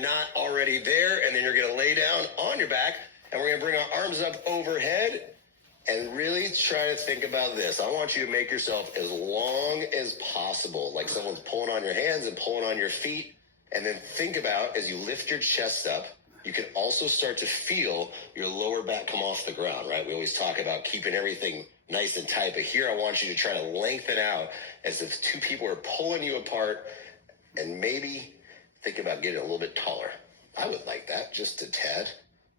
not already there, and then you're going to lay down on your back, and we're going to bring our arms up overhead and really try to think about this. I want you to make yourself as long as possible, like someone's pulling on your hands and pulling on your feet, and then think about as you lift your chest up, you can also start to feel your lower back come off the ground, right? We always talk about keeping everything nice and tight, but here I want you to try to lengthen out as if two people are pulling you apart, and maybe think about getting a little bit taller. I would like that, just a tad.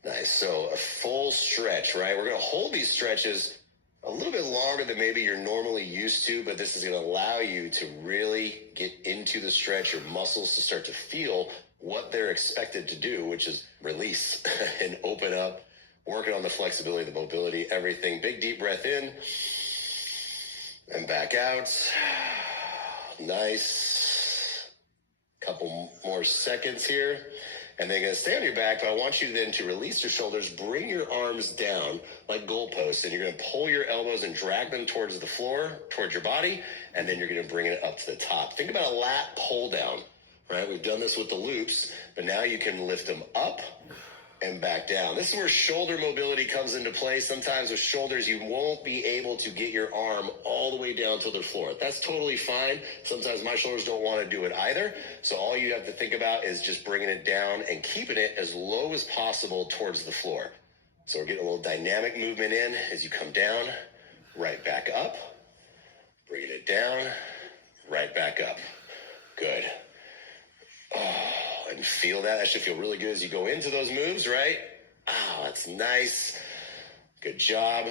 Nice. So a full stretch, right? We're going to hold these stretches a little bit longer than maybe you're normally used to, but this is going to allow you to really get into the stretch, your muscles to start to feel what they're expected to do, which is release and open up, working on the flexibility, the mobility, everything. Big deep breath in and back out. Nice. Couple more seconds here. And then you're going to stay on your back, but I want you then to release your shoulders, bring your arms down like goalposts, and you're going to pull your elbows and drag them towards the floor, towards your body, and then you're going to bring it up to the top. Think about a lat pull down, right? We've done this with the loops, but now you can lift them up and back down. This is where shoulder mobility comes into play. Sometimes with shoulders, you won't be able to get your arm all the way down to the floor. That's totally fine. Sometimes my shoulders don't want to do it either. So all you have to think about is just bringing it down and keeping it as low as possible towards the floor. So we're getting a little dynamic movement in as you come down, right back up, bringing it down, right back up. Good. Oh, and feel that. That should feel really good as you go into those moves, right? Oh, that's nice. Good job.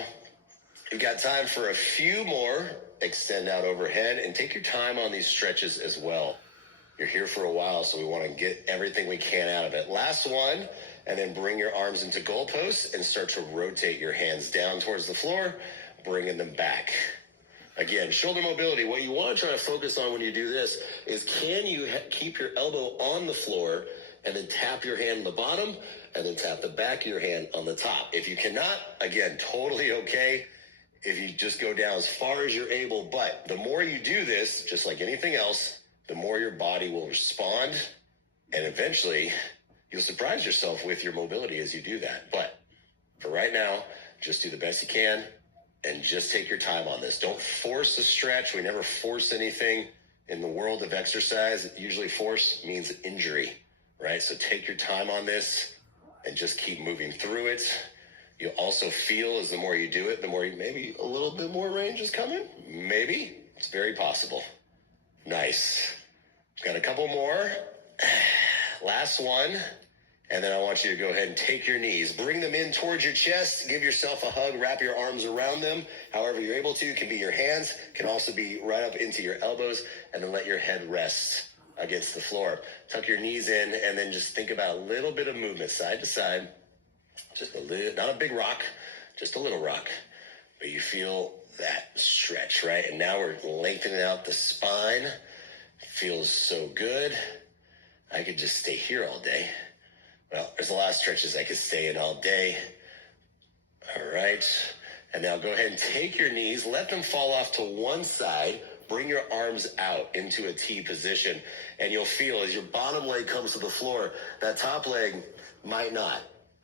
You've got time for a few more. Extend out overhead and take your time on these stretches as well. You're here for a while, so we want to get everything we can out of it. Last one, and then bring your arms into goalposts and start to rotate your hands down towards the floor, bringing them back. Again, shoulder mobility. What you want to try to focus on when you do this is can you keep your elbow on the floor and then tap your hand on the bottom and then tap the back of your hand on the top. If you cannot, again, totally okay if you just go down as far as you're able. But the more you do this, just like anything else, the more your body will respond, and eventually you'll surprise yourself with your mobility as you do that. But for right now, just do the best you can. And just take your time on this. Don't force a stretch. We never force anything in the world of exercise. Usually force means injury, right? So take your time on this and just keep moving through it. You'll also feel as the more you do it, the more you, maybe a little bit more range is coming. Maybe. It's very possible. Nice. Got a couple more. Last one. And then I want you to go ahead and take your knees. Bring them in towards your chest. Give yourself a hug. Wrap your arms around them. However you're able to. It can be your hands. It can also be right up into your elbows. And then let your head rest against the floor. Tuck your knees in and then just think about a little bit of movement side to side. Just a little, not a big rock, just a little rock. But you feel that stretch, right? And now we're lengthening out the spine. Feels so good. I could just stay here all day. Well, there's a lot of stretches I could stay in all day. All right. And now go ahead and take your knees. Let them fall off to one side. Bring your arms out into a T position. And you'll feel as your bottom leg comes to the floor, that top leg might not.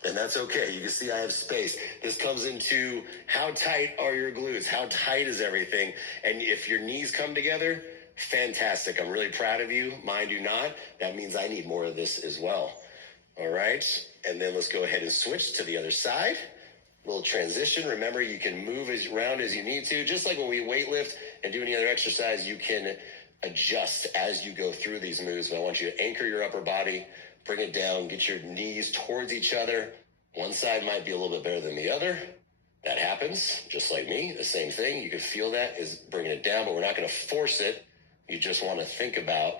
And that's okay. You can see I have space. This comes into how tight are your glutes? How tight is everything? And if your knees come together, fantastic. I'm really proud of you. Mine do not. That means I need more of this as well. All right, and then let's go ahead and switch to the other side. Little transition. Remember, you can move around as you need to. Just like when we weightlift and do any other exercise, you can adjust as you go through these moves. But I want you to anchor your upper body, bring it down, get your knees towards each other. One side might be a little bit better than the other. That happens, just like me. The same thing. You can feel that is bringing it down, but we're not going to force it. You just want to think about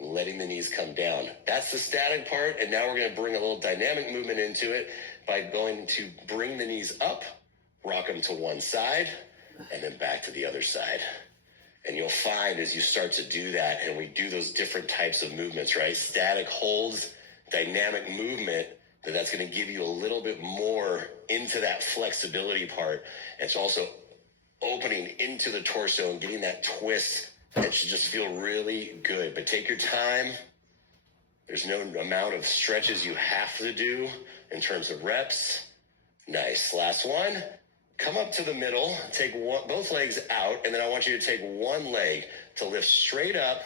letting the knees come down. That's the static part, and now we're going to bring a little dynamic movement into it by going to bring the knees up, rock them to one side, and then back to the other side. And you'll find as you start to do that, and we do those different types of movements, right? Static holds, dynamic movement, that's going to give you a little bit more into that flexibility part. And it's also opening into the torso and getting that twist. It should just feel really good. But take your time. There's no amount of stretches you have to do in terms of reps. Nice. Last one. Come up to the middle, take both legs out, and then I want you to take one leg to lift straight up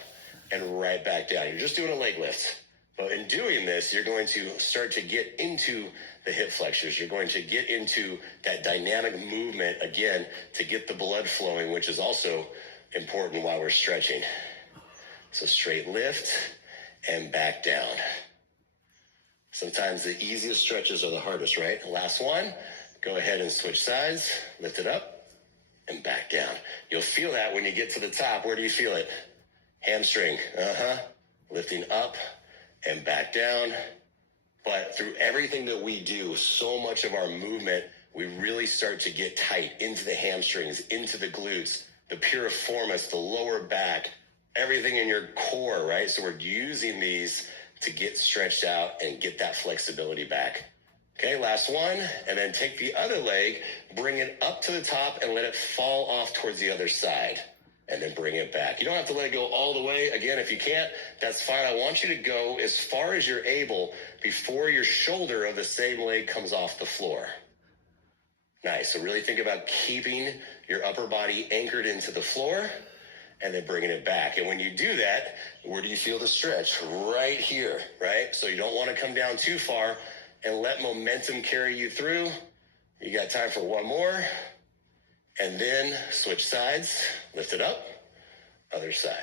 and right back down. You're just doing a leg lift. But in doing this, you're going to start to get into the hip flexors. You're going to get into that dynamic movement, again, to get the blood flowing, which is also important while we're stretching. So straight lift and back down. Sometimes the easiest stretches are the hardest, right? Last one. Go ahead and switch sides. Lift it up and back down. You'll feel that when you get to the top. Where do you feel it? Hamstring. Lifting up and back down. But through everything that we do, so much of our movement, we really start to get tight into the hamstrings, into the glutes, the piriformis, the lower back, everything in your core, right? So we're using these to get stretched out and get that flexibility back. Okay, last one, and then take the other leg, bring it up to the top and let it fall off towards the other side, and then bring it back. You don't have to let it go all the way. Again, if you can't, that's fine. I want you to go as far as you're able before your shoulder of the same leg comes off the floor. Nice. So really think about keeping your upper body anchored into the floor and then bringing it back. And when you do that, where do you feel the stretch? Right here, right? So you don't want to come down too far and let momentum carry you through. You got time for one more. And then switch sides, lift it up, other side.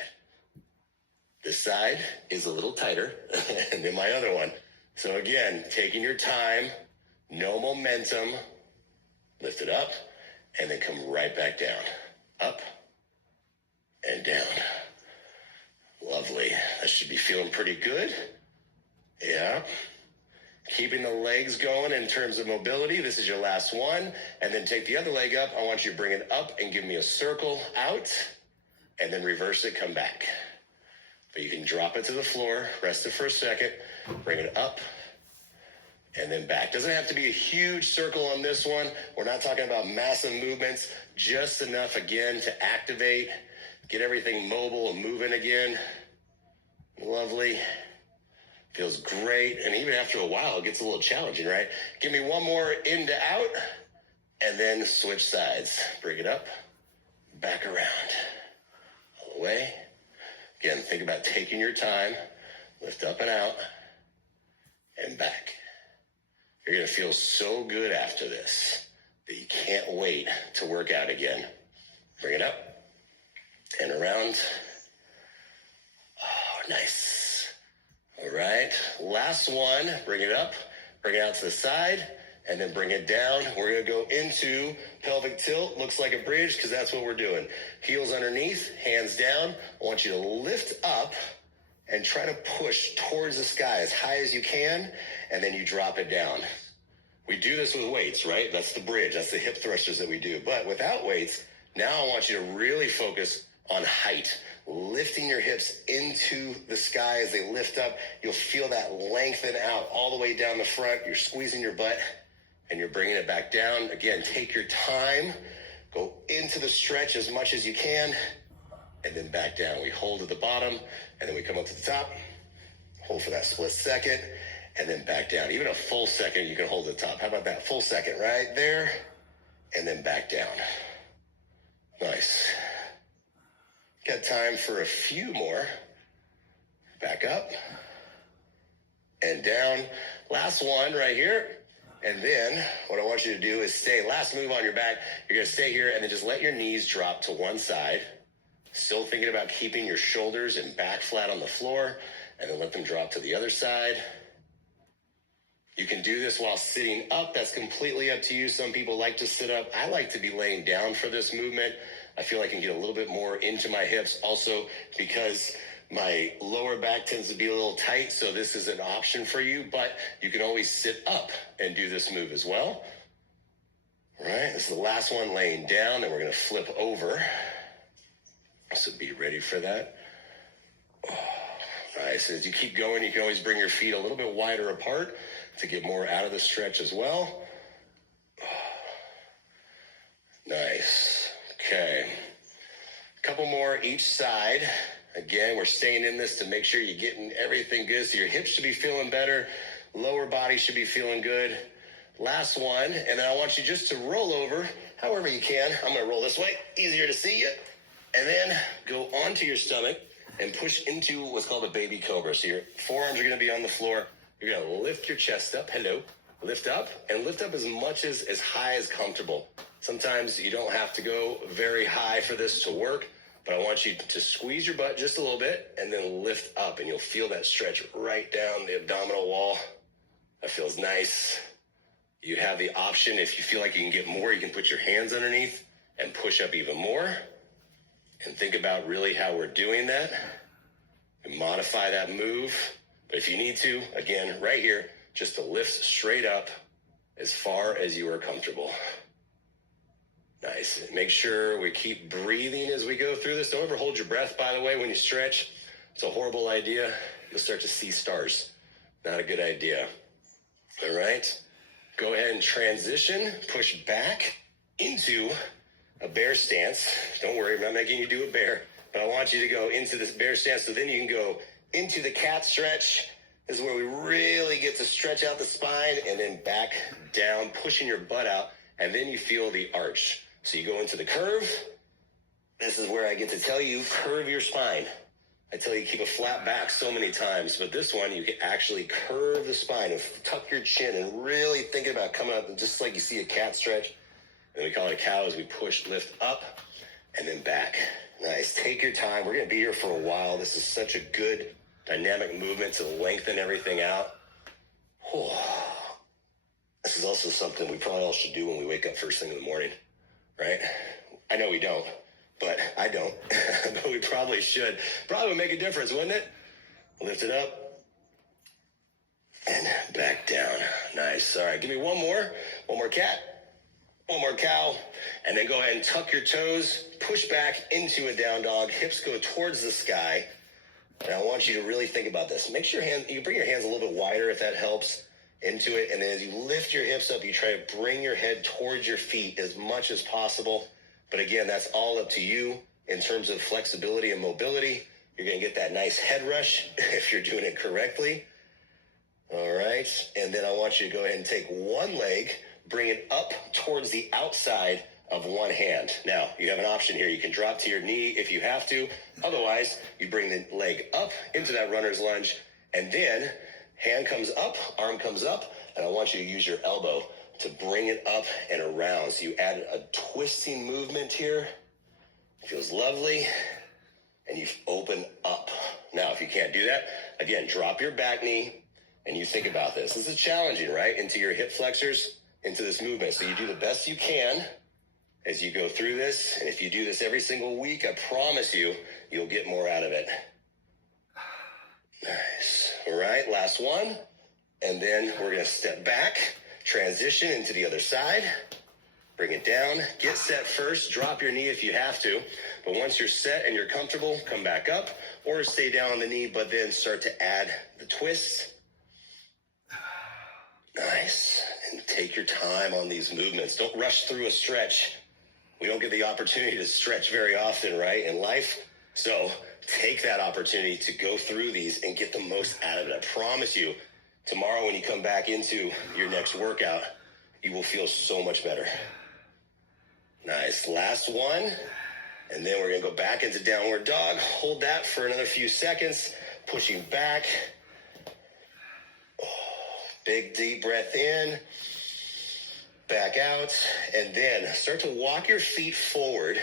This side is a little tighter than my other one. So again, taking your time, no momentum, lift it up, and then come right back down. Up and down. Lovely. I should be feeling pretty good. Yeah. Keeping the legs going in terms of mobility. This is your last one. And then take the other leg up. I want you to bring it up and give me a circle out. And then reverse it, come back. But you can drop it to the floor, rest it for a second, bring it up, and then back. Doesn't have to be a huge circle on this one. We're not talking about massive movements. Just enough, again, to activate, get everything mobile and moving again. Lovely. Feels great, and even after a while, it gets a little challenging, right? Give me one more in to out, and then switch sides. Bring it up, back around, all the way. Again, think about taking your time, lift up and out, and back. You're going to feel so good after this that you can't wait to work out again. Bring it up and around. Oh, nice. All right, last one, bring it up, bring it out to the side, and then bring it down. We're gonna go into pelvic tilt. Looks like a bridge because that's what we're doing. Heels underneath, hands down. I want you to lift up and try to push towards the sky as high as you can, and then you drop it down. We do this with weights, right? That's the bridge, that's the hip thrusters that we do. But without weights, now I want you to really focus on height. Lifting your hips into the sky as they lift up. You'll feel that lengthen out all the way down the front. You're squeezing your butt and you're bringing it back down. Again, take your time. Go into the stretch as much as you can and then back down. We hold at the bottom and then we come up to the top. Hold for that split second and then back down. Even a full second you can hold at the top. How about that? Full second right there and then back down. Nice. Got time for a few more. Back up and down. Last one right here. And then what I want you to do is stay. Last move on your back. You're going to stay here and then just let your knees drop to one side. Still thinking about keeping your shoulders and back flat on the floor. And then let them drop to the other side. You can do this while sitting up. That's completely up to you. Some people like to sit up. I like to be laying down for this movement. I feel I can get a little bit more into my hips also because my lower back tends to be a little tight, so this is an option for you, but you can always sit up and do this move as well. All right, this is the last one, laying down, and we're going to flip over. So be ready for that. Oh, nice. As you keep going, you can always bring your feet a little bit wider apart to get more out of the stretch as well. Oh, nice. Okay, a couple more each side, Again, we're staying in this to make sure you're getting everything good. So your hips should be feeling better. Lower body should be feeling good. Last one, and then I want you just to roll over however you can. I'm going to roll this way, easier to see you. And then go onto your stomach and push into what's called a baby cobra. So your forearms are going to be on the floor. You're going to lift your chest up. Hello. Lift up, and lift up as much as high as comfortable. Sometimes you don't have to go very high for this to work, but I want you to squeeze your butt just a little bit and then lift up, and you'll feel that stretch right down the abdominal wall. That feels nice. You have the option, if you feel like you can get more, you can put your hands underneath and push up even more. And think about really how we're doing that. And modify that move. But if you need to, again, right here, just to lift straight up as far as you are comfortable. Nice. Make sure we keep breathing as we go through this. Don't ever hold your breath, by the way, when you stretch. It's a horrible idea. You'll start to see stars. Not a good idea. All right. Go ahead and transition. Push back into a bear stance. Don't worry, I'm not making you do a bear, but I want you to go into this bear stance so then you can go into the cat stretch. This is where we really get to stretch out the spine and then back down, pushing your butt out, and then you feel the arch. So you go into the curve. This is where I get to tell you, curve your spine. I tell you, keep a flat back so many times, but this one, you can actually curve the spine and tuck your chin and really think about coming up, just like you see a cat stretch. And we call it a cow as we push, lift up, and then back. Nice. Take your time. We're going to be here for a while. This is such a good dynamic movement to lengthen everything out. Oh. This is also something we probably all should do when we wake up first thing in the morning, right? I know we don't. But I don't. But we probably should. Probably would make a difference, wouldn't it? Lift it up. And back down. Nice. All right, give me one more. One more cat. One more cow. And then go ahead and tuck your toes. Push back into a down dog. Hips go towards the sky. And I want you to really think about this. Make sure you can bring your hands a little bit wider if that helps into it. And then as you lift your hips up, you try to bring your head towards your feet as much as possible. But again, that's all up to you in terms of flexibility and mobility. You're going to get that nice head rush if you're doing it correctly. All right. And then I want you to go ahead and take one leg, bring it up towards the outside of one hand. Now, you have an option here. You can drop to your knee if you have to. Otherwise, you bring the leg up into that runner's lunge, and then hand comes up, arm comes up, and I want you to use your elbow to bring it up and around. So you add a twisting movement here. Feels lovely. And you open up. Now, if you can't do that, again, drop your back knee and you think about this. This is challenging, right? Into your hip flexors, into this movement. So you do the best you can as you go through this. And if you do this every single week, I promise you, you'll get more out of it. Nice. All right, last one. And then we're going to step back. Transition into the other side. Bring it down. Get set first. Drop your knee if you have to. But once you're set and you're comfortable, come back up or stay down on the knee, but then start to add the twist. Nice. And take your time on these movements. Don't rush through a stretch. We don't get the opportunity to stretch very often, right, in life? So take that opportunity to go through these and get the most out of it. I promise you, tomorrow when you come back into your next workout, you will feel so much better. Nice. Last one. And then we're going to go back into downward dog. Hold that for another few seconds. Pushing back. Big deep breath in. Back out. And then start to walk your feet forward.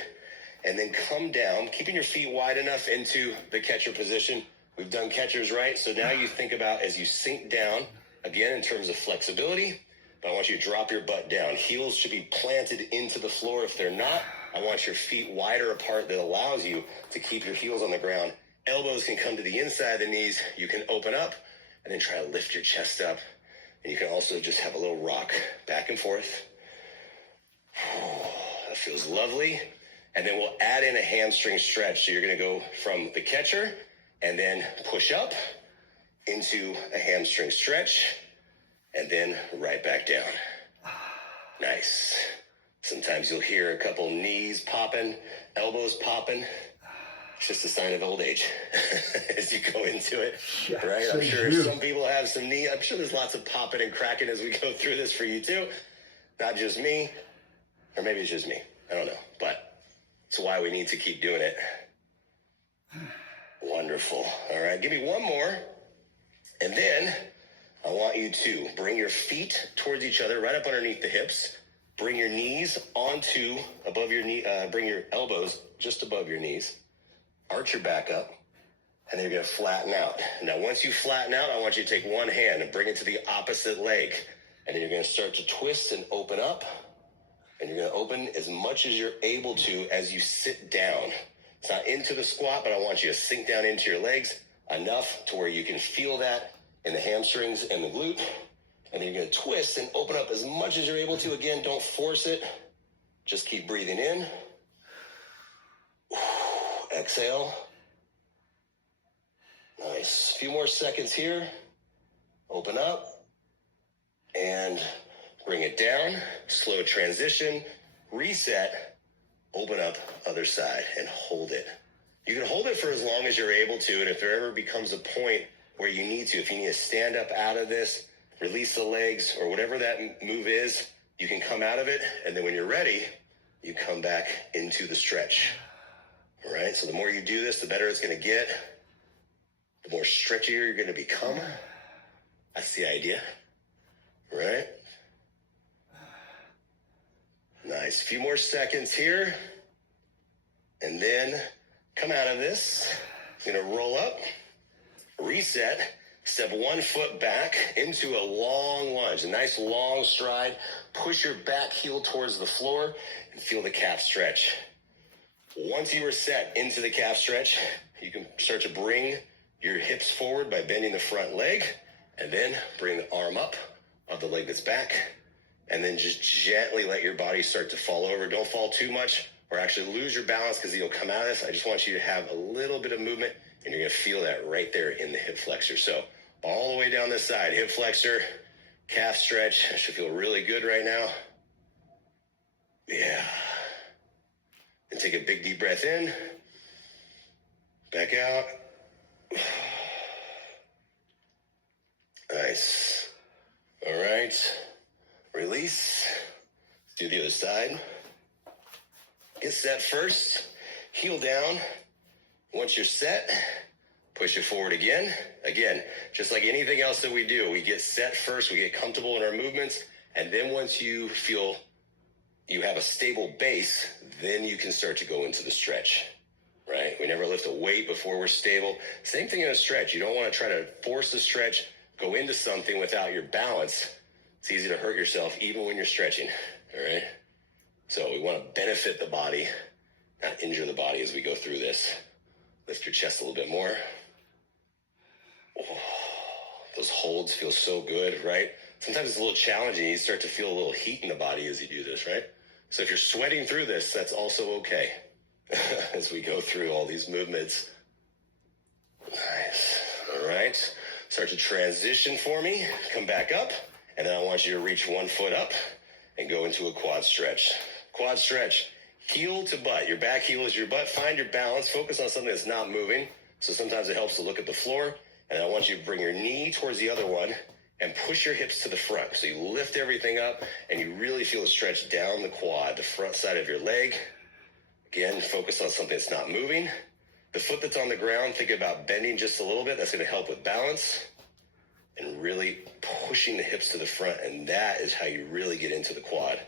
And then come down, keeping your feet wide enough into the catcher position. We've done catchers, right? So now you think about as you sink down, again, in terms of flexibility, but I want you to drop your butt down. Heels should be planted into the floor. If they're not, I want your feet wider apart that allows you to keep your heels on the ground. Elbows can come to the inside of the knees. You can open up and then try to lift your chest up. And you can also just have a little rock back and forth. That feels lovely. And then we'll add in a hamstring stretch. So you're going to go from the catcher and then push up into a hamstring stretch, and then right back down. Nice. Sometimes you'll hear a couple knees popping, elbows popping. It's just a sign of old age as you go into it, Yeah, right? so I'm sure true. some people have some knee. I'm sure there's lots of popping and cracking as we go through this for you too. Not just me, or maybe it's just me. I don't know, but it's why we need to keep doing it. Wonderful. All right, give me one more. And then I want you to bring your feet towards each other, right up underneath the hips. Bring your knees onto above your knee, bring your elbows just above your knees. Arch your back up, and then you're going to flatten out. Now, once you flatten out, I want you to take one hand and bring it to the opposite leg. And then you're going to start to twist and open up. And you're going to open as much as you're able to as you sit down. It's not into the squat, but I want you to sink down into your legs enough to where you can feel that in the hamstrings and the glute. And then you're going to twist and open up as much as you're able to. Again, don't force it. Just keep breathing in. Exhale. Nice. A few more seconds here. Open up. And bring it down. Slow transition. Reset. Open up other side and hold it. You can hold it for as long as you're able to. And if there ever becomes a point where you need to, if you need to stand up out of this, release the legs, or whatever that move is, you can come out of it. And then when you're ready, you come back into the stretch. All right, so the more you do this, the better it's going to get. The more stretchier you're going to become. That's the idea. Right? Nice. A few more seconds here. And then come out of this. You're going to roll up, reset, step one foot back into a long lunge, a nice long stride. Push your back heel towards the floor and feel the calf stretch. Once you are set into the calf stretch, you can start to bring your hips forward by bending the front leg, and then bring the arm up of the leg that's back, and then just gently let your body start to fall over. Don't fall too much or actually lose your balance because you'll come out of this. I just want you to have a little bit of movement, and you're going to feel that right there in the hip flexor. So all the way down this side, hip flexor, calf stretch. It should feel really good right now. Yeah. And take a big deep breath in, back out. Nice. All right. Release. Do the other side. Get set first. Heel down. Once you're set, push it forward again. Again, just like anything else that we do, we get set first, we get comfortable in our movements, and then once you feel you have a stable base, then you can start to go into the stretch, right? We never lift a weight before we're stable. Same thing in a stretch. You don't want to try to force the stretch, go into something without your balance. It's easy to hurt yourself even when you're stretching, all right? So we want to benefit the body, not injure the body as we go through this. Lift your chest a little bit more. Oh, those holds feel so good, right? Sometimes it's a little challenging. You start to feel a little heat in the body as you do this, right? So if you're sweating through this, that's also okay as we go through all these movements. Nice. All right. Start to transition for me. Come back up. And then I want you to reach one foot up and go into a quad stretch. Quad stretch. Heel to butt. Your back heel is your butt. Find your balance. Focus on something that's not moving. So sometimes it helps to look at the floor. And I want you to bring your knee towards the other one and push your hips to the front. So you lift everything up and you really feel a stretch down the quad, the front side of your leg. Again, focus on something that's not moving. The foot that's on the ground, think about bending just a little bit. That's going to help with balance and really pushing the hips to the front. And that is how you really get into the quad.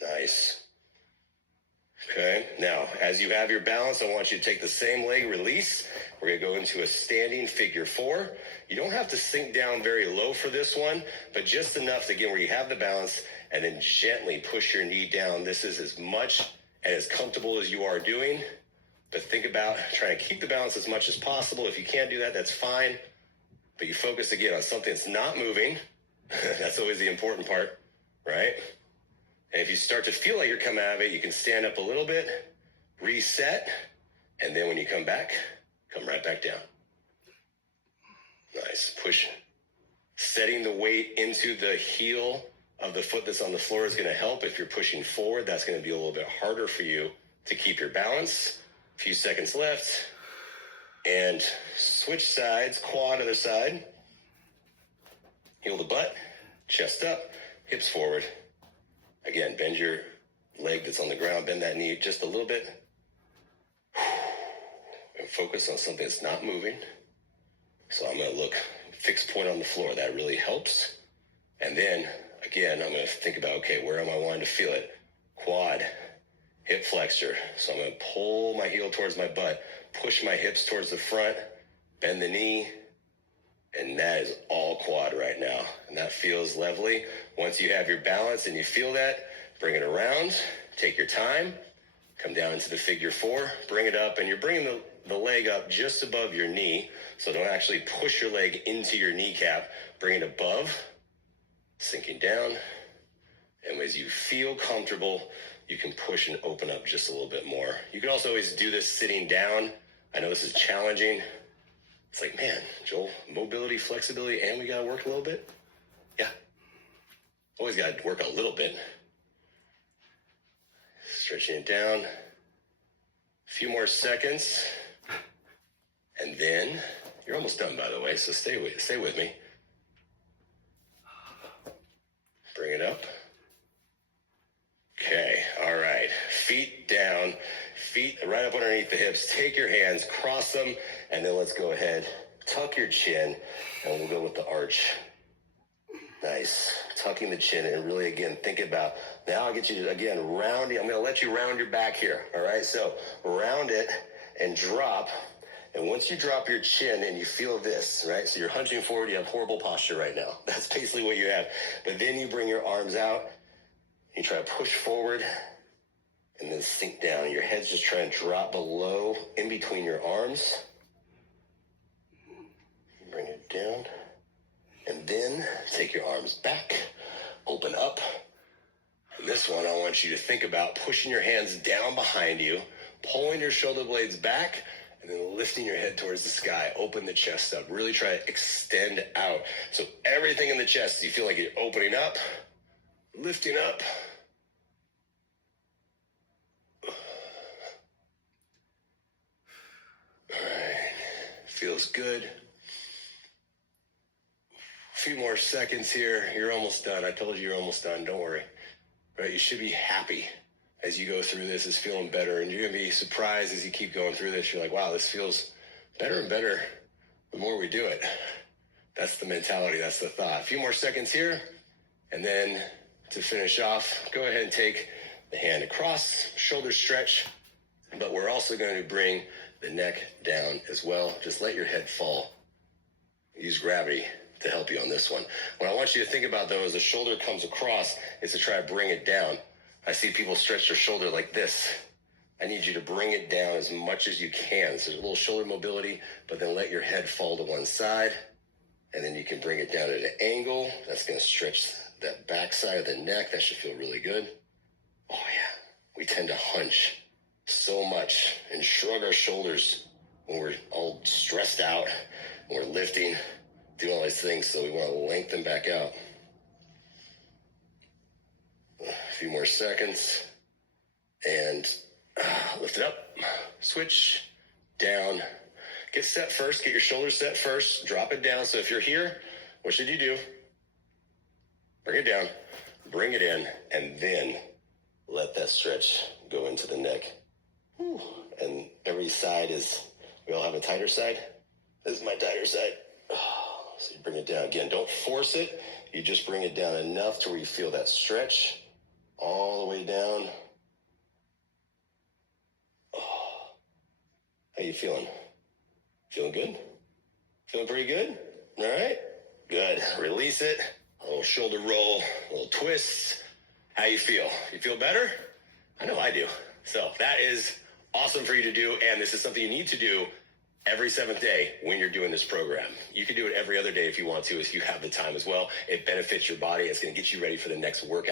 Nice. Okay, now, as you have your balance, I want you to take the same leg, release. We're going to go into a standing figure four. You don't have to sink down very low for this one, but just enough, again, where you have the balance, and then gently push your knee down. This is as much and as comfortable as you are doing, but think about trying to keep the balance as much as possible. If you can't do that, that's fine, but you focus, again, on something that's not moving. That's always the important part, right? And if you start to feel like you're coming out of it, you can stand up a little bit, reset, and then when you come back, come right back down. Nice. Push. Setting the weight into the heel of the foot that's on the floor is going to help. If you're pushing forward, that's going to be a little bit harder for you to keep your balance. A few seconds left. And switch sides, quad other side. Heel the butt, chest up, hips forward. Again, bend your leg that's on the ground, bend that knee just a little bit. And focus on something that's not moving. So I'm going to look fixed point on the floor. That really helps. And then, again, I'm going to think about, okay, where am I wanting to feel it? Quad, hip flexor. So I'm going to pull my heel towards my butt, push my hips towards the front, bend the knee, and that is all quad right now. And that feels lovely. Once you have your balance and you feel that, bring it around, take your time, come down into the figure four, bring it up, and you're bringing the leg up just above your knee. So don't actually push your leg into your kneecap. Bring it above, sinking down. And as you feel comfortable, you can push and open up just a little bit more. You can also always do this sitting down. I know this is challenging. It's like, man, Joel, mobility, flexibility, and we got to work a little bit? Yeah. Always got to work a little bit. Stretching it down. A few more seconds. And then, you're almost done, by the way, so stay with me. Bring it up. Okay, all right. Feet down, feet right up underneath the hips. Take your hands, cross them, and then let's go ahead. Tuck your chin, and we'll go with the arch. Nice. Tucking the chin, and really, again, think about, now I'll get you to, again, rounding. I'm going to let you round your back here, all right? So round it and drop. And once you drop your chin and you feel this, right? So you're hunching forward, you have horrible posture right now. That's basically what you have. But then you bring your arms out, you try to push forward, and then sink down. Your head's just trying to drop below, in between your arms. Bring it down. And then take your arms back, open up. And this one, I want you to think about pushing your hands down behind you, pulling your shoulder blades back, and then lifting your head towards the sky. Open the chest up. Really try to extend out. So everything in the chest, you feel like you're opening up, lifting up. All right. Feels good. A few more seconds here. You're almost done. I told you you're almost done. Don't worry. Right? You should be happy as you go through this. It's feeling better, and you're going to be surprised as you keep going through this. You're like, wow, this feels better and better the more we do it. That's the mentality. That's the thought. A few more seconds here, and then to finish off, go ahead and take the hand across, shoulder stretch, but we're also going to bring the neck down as well. Just let your head fall. Use gravity to help you on this one. What I want you to think about, though, as the shoulder comes across, is to try to bring it down. I see people stretch their shoulder like this. I need you to bring it down as much as you can. So there's a little shoulder mobility, but then let your head fall to one side. And then you can bring it down at an angle. That's going to stretch that back side of the neck. That should feel really good. Oh, yeah. We tend to hunch so much and shrug our shoulders when we're all stressed out, when we're lifting, doing all these things. So we want to lengthen back out. A few more seconds. And lift it up. Switch. Down. Get set first. Get your shoulders set first. Drop it down. So if you're here, what should you do? Bring it down. Bring it in. And then let that stretch go into the neck. Whew. And every side is, we all have a tighter side. This is my tighter side. So you bring it down. Again, don't force it. You just bring it down enough to where you feel that stretch all the way down. Oh. How you feeling? Feeling good? Feeling pretty good? All right. Good. Release it. A little shoulder roll, a little twist. How you feel? You feel better? I know I do. So that is awesome for you to do, and this is something you need to do every seventh day when you're doing this program. You can do it every other day if you want to, if you have the time as well. It benefits your body. It's going to get you ready for the next workout.